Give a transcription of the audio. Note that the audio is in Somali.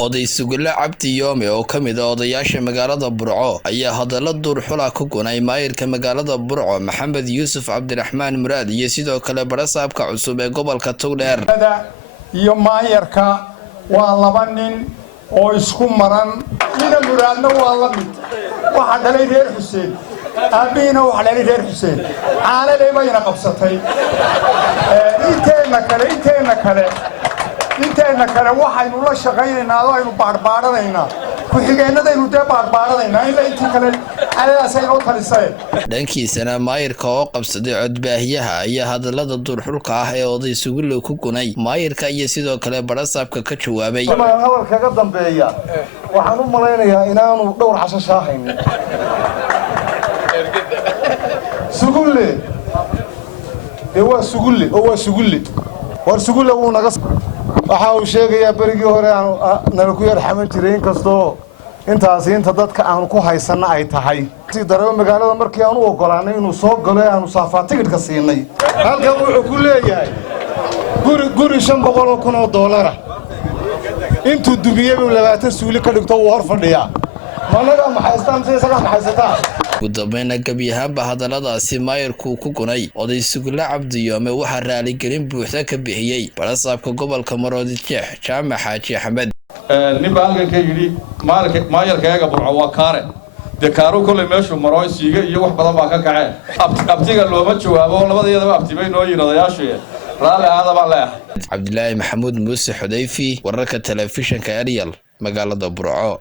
oday Sugulle Cabdi Yoome oo kamid ah odayaasha magaalada Burco ayaa hadallo dur xula ku gunay maayirka magaalada Burco Maxamed Yuusuf Cabdiraxmaan Muraad iyo sidoo kale barasaabka cusub ee gobolka Togdheer iyo maayirka waa laba nin oo isku maran ina Muraadna waa la mid waxa dhalay reer Xuseen aabina waxa dhalay reer Xuseen caalalay bayna qabsatay inteena kale waxaynu la shaqaynaynaa oo aynu baarbaaranayna ku xigeenadaynu baarbaaranayna in intii kale alaas ay oo talisay dhankiisana maayirka oo qabsaday codbaahiyaha ayaa hadallada durxulka ah ee oday Sugulle ku gunay maayirka iyo sidoo kale barasaabka ka jawaabay hadalka ka dambeeya waxaan u maleynayaa inaanu dhowr casho shaahayn Sugulle waa Sugulle war Sugulle uu naga waxa uu sheegaya barigii hore aan nala ku yar xaman jiray inkastoo inta dadka aan ku haysana ay tahay si daraba magaalada markii aan u ogolaanay inuu soo galo aanu saafaa tigidhka siinay halkan wuxuu ku leeyahay guri $500,000 intuu dumiyay 20 suuli ka dhigto uu hor fadhiyaa managa maxaystaan isaga maxaysataa gudoomiyaha gabiyahanba hadalladaasi maayirku ku gunay oday Sugulle Cabdi Yoome waxa raali gelin buuxda ka bixiyay barasaabka gobolka Maroodijeex Jaamac Xaaji Axmed nin baalkan ka yiri maayirkaaga Burco waa kaare dekaaro kale meeshu maro siiga iyo wax badan baa ka kacay abtiga looma jawaabo labadeedaba abtibay noo yiraahdayaashay raali aadaba leh Cabdilaahi Maxamuud Muuse Xudayfi wararka telefishinka Ariel magaalada Burco.